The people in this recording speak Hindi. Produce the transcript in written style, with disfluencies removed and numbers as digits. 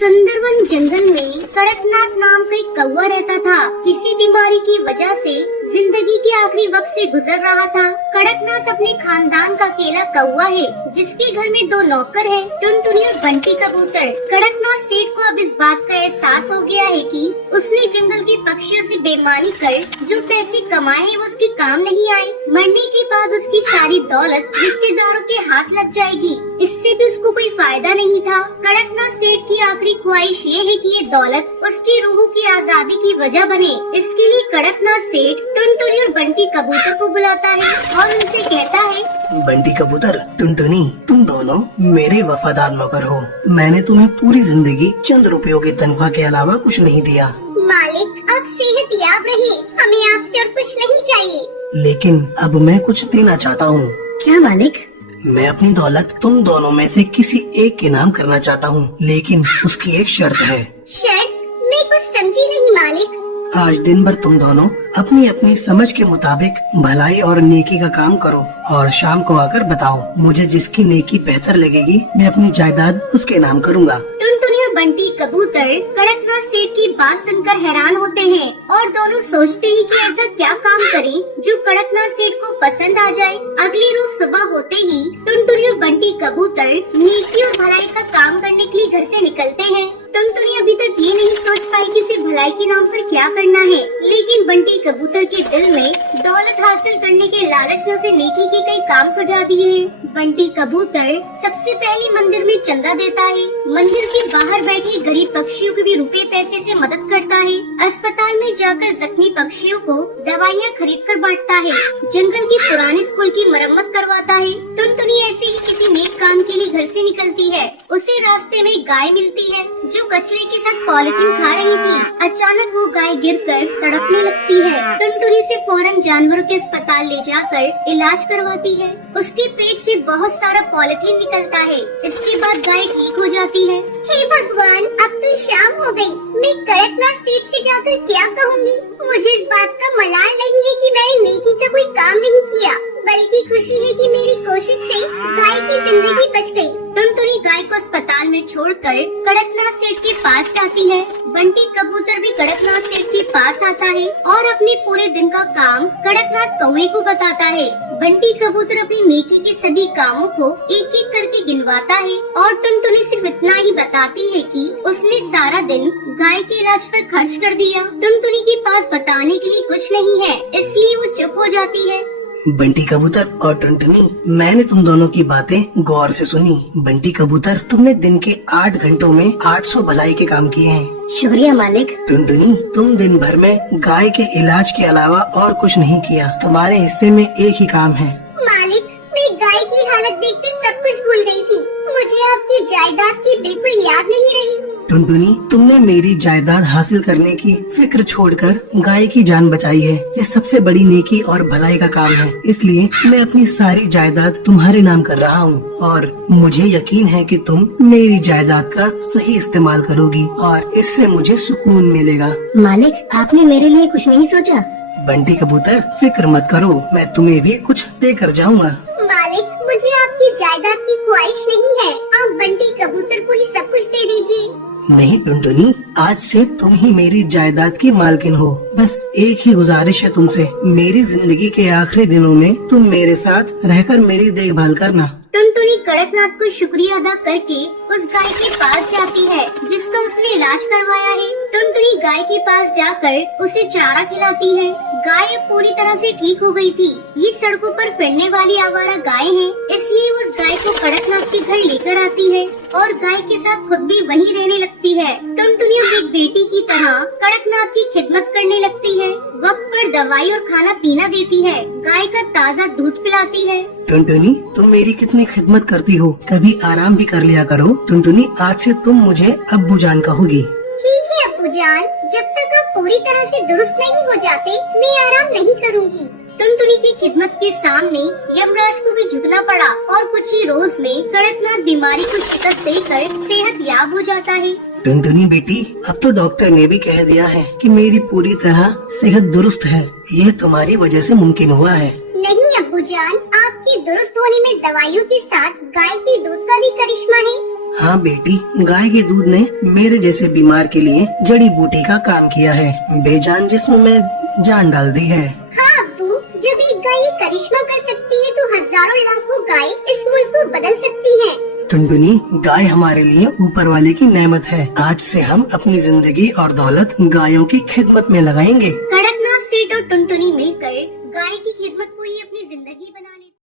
सुंदरवन जंगल में कड़कनाथ नाम का एक कौवा रहता था। किसी बीमारी की वजह से जिंदगी के आखिरी वक्त से गुजर रहा था। कड़कनाथ अपने खानदान का अकेला कौवा है, जिसके घर में 2 नौकर हैं, टुनटुनी और बंटी कबूतर। कड़कनाथ सेठ को अब इस बात का एहसास हो गया है कि उसने जंगल के पक्षियों से बेईमानी कर जो पैसे कमाए हैं वो उसके काम नहीं आए। मरने के बाद उसकी सारी दौलत रिश्तेदारों के हाथ लग जाएगी, इससे भी उसको कोई फायदा नहीं था। कड़कनाथ सेठ की आखिरी ख्वाहिश ये है कि ये दौलत उसकी रूह की आजादी की वजह बने। इसके लिए कड़कनाथ सेठ टुनटुनी और बंटी कबूतर को बुलाता है और उनसे कहता है, बंटी कबूतर, टुनटुनी, तुम दोनों मेरे वफादार नौकर हो। मैंने तुम्हें पूरी जिंदगी चंद रुपयों की तनख्वाह के अलावा कुछ नहीं दिया। मालिक, आप सेहतयाब रहिए, हमें आपसे और कुछ नहीं चाहिए। लेकिन अब मैं कुछ देना चाहता हूँ। क्या मालिक? मैं अपनी दौलत तुम दोनों में से किसी एक के नाम करना चाहता हूँ, लेकिन उसकी एक शर्त है। शर्त? मैं कुछ समझी नहीं मालिक। आज दिन भर तुम दोनों अपनी अपनी समझ के मुताबिक भलाई और नेकी का काम करो और शाम को आकर बताओ। मुझे जिसकी नेकी बेहतर लगेगी मैं अपनी जायदाद उसके नाम करूँगा। टुनटुनी और बंटी कबूतर कड़कनाथ सेठ की बात सुनकर हैरान होते हैं और दोनों सोचते हैं कि ऐसा क्या काम करें जो कड़कनाथ सेठ को पसंद आ जाए। अगली रोज सुबह होते ही टुनटुनी और बंटी कबूतर नेकी और भलाई का काम करने के लिए घर से निकलते हैं। टुनटुनी अभी तक ये नहीं सोच पाई कि उसे भलाई के नाम पर क्या करना है, लेकिन बंटी कबूतर के दिल में दौलत हासिल करने के लालच ने उसे नेकी के कई काम सुझा दिए हैं। बंटी कबूतर सबसे पहले मंदिर में चंदा देता है, मंदिर के बाहर बैठे गरीब पक्षियों की भी रुपए पैसे से मदद करता है, अस्पताल में जाकर जख्मी पक्षियों को दवाइयाँ खरीद कर बांटता है, जंगल के पुराने स्कूल की मरम्मत करवाता है। टुनटुनी ऐसे ही किसी नेक काम के लिए घर से निकलती है। उसे रास्ते में गाय मिलती है जो कचरे के साथ पॉलिथीन खा रही थी। अचानक वो गाय गिरकर तड़पने लगती है। टुनटुनी से फौरन जानवरों के अस्पताल ले जाकर इलाज करवाती है। उसके पेट से बहुत सारा पॉलिथीन निकलता है। इसके बाद गाय ठीक हो जाती है। हे भगवान, अब तो शाम हो गई। मैं कड़कनाथ सेठ से जाकर क्या कहूँगी? मुझे इस बात का मलाल नहीं है कि मैंने नेकी का कोई काम नहीं किया, बल्कि खुशी है कि मेरी कोशिश से गाय की जिंदगी बच गई। टुनटुनी गाय को अस्पताल में छोड़कर कड़कनाथ सेठ के पास जाती है। बंटी कबूतर भी कड़कनाथ सेठ के पास आता है और अपने पूरे दिन का काम कड़कनाथ कौवे को बताता है। बंटी कबूतर अपनी नेकी के सभी कामों को एक एक करके गिनवाता है और टुनटुनी सिर्फ इतना ही बताती है कि उसने सारा दिन गाय के इलाज पर खर्च कर दिया। टुनटुनी के पास बताने के लिए कुछ नहीं है, इसलिए वो चुप हो जाती है। बंटी कबूतर और टुनटुनी, मैंने तुम दोनों की बातें गौर से सुनी। बंटी कबूतर, तुमने दिन के 8 घंटों में 800 भलाई के काम किए हैं। शुक्रिया मालिक। टुनटुनी, तुम दिन भर में गाय के इलाज के अलावा और कुछ नहीं किया। तुम्हारे हिस्से में एक ही काम है। मालिक, मैं गाय की हालत देखकर सब कुछ भूल गई थी। मुझे आपकी जायदाद की बिल्कुल याद नहीं रही। टुनटुनी, तुमने मेरी जायदाद हासिल करने की फिक्र छोड़कर गाय की जान बचाई है। यह सबसे बड़ी नेकी और भलाई का काम है, इसलिए मैं अपनी सारी जायदाद तुम्हारे नाम कर रहा हूँ और मुझे यकीन है कि तुम मेरी जायदाद का सही इस्तेमाल करोगी और इससे मुझे सुकून मिलेगा। मालिक, आपने मेरे लिए कुछ नहीं सोचा? बंटी कबूतर, फिक्र मत करो, मैं तुम्हें भी कुछ दे कर जाऊँगा। मालिक, मुझे आपकी जायदाद की ख्वाहिश नहीं है, आप बंटी कबूतर को ही सब कुछ दे दीजिए। नहीं टुनटुनी, आज से तुम ही मेरी जायदाद की मालकिन हो। बस एक ही गुजारिश है तुमसे, मेरी जिंदगी के आखिरी दिनों में तुम मेरे साथ रहकर मेरी देखभाल करना। टुनटुनी कड़कनाथ को शुक्रिया अदा करके उस गाय के पास जाती है जिसका उसने इलाज करवाया है। टुनटुनी गाय के पास जाकर उसे चारा खिलाती है। गाय अब पूरी तरह से ठीक हो गई थी। ये सड़कों पर फिरने वाली आवारा गाय है, इसलिए उस गाय को कड़कनाथ के घर लेकर आती है और गाय के साथ खुद भी वहीं रहने लगती है। टुनटुनी अब एक बेटी की तरह कड़कनाथ की खिदमत करने लगती है। वक्त पर दवाई और खाना पीना देती है, गाय का ताज़ा दूध पिलाती है। टुनटुनी, तुम मेरी कितनी खिदमत करती हो, कभी आराम भी कर लिया करो। टुनटुनी, आज से तुम मुझे अब्बू जान कहोगी। ठीक है अब्बू जान, जब तक आप पूरी तरह से दुरुस्त नहीं हो जाते मैं आराम नहीं करूँगी। टुनटुनी की खिदमत के सामने यमराज को भी झुकना पड़ा और कुछ ही रोज में कड़कनाथ बीमारी को शिकस्त देकर सेहतयाब हो जाता है। टुनटुनी बेटी, अब तो डॉक्टर ने भी कह दिया है कि मेरी पूरी तरह सेहत दुरुस्त है। यह तुम्हारी वजह से मुमकिन हुआ है। नहीं अब्बू जान, आपके दुरुस्त होने में दवाइयों के साथ गाय के दूध का भी करिश्मा है। हाँ बेटी, गाय के दूध ने मेरे जैसे बीमार के लिए जड़ी बूटी का काम किया है। बेजान जिस्म में जान डाल दी है। हाँ अब्बू, जब एक गाय ये करिश्मा कर सकती है तो हजारों लाखों गाय इस मुल्क को बदल सकती है। टुनटुनी, गाय हमारे लिए ऊपर वाले की नेमत है। आज से हम अपनी जिंदगी और दौलत गायों की खिदमत में लगाएंगे। कड़कनाथ सेठ और टुनटुनी मिलकर गाय की खिदमत को ही अपनी जिंदगी बना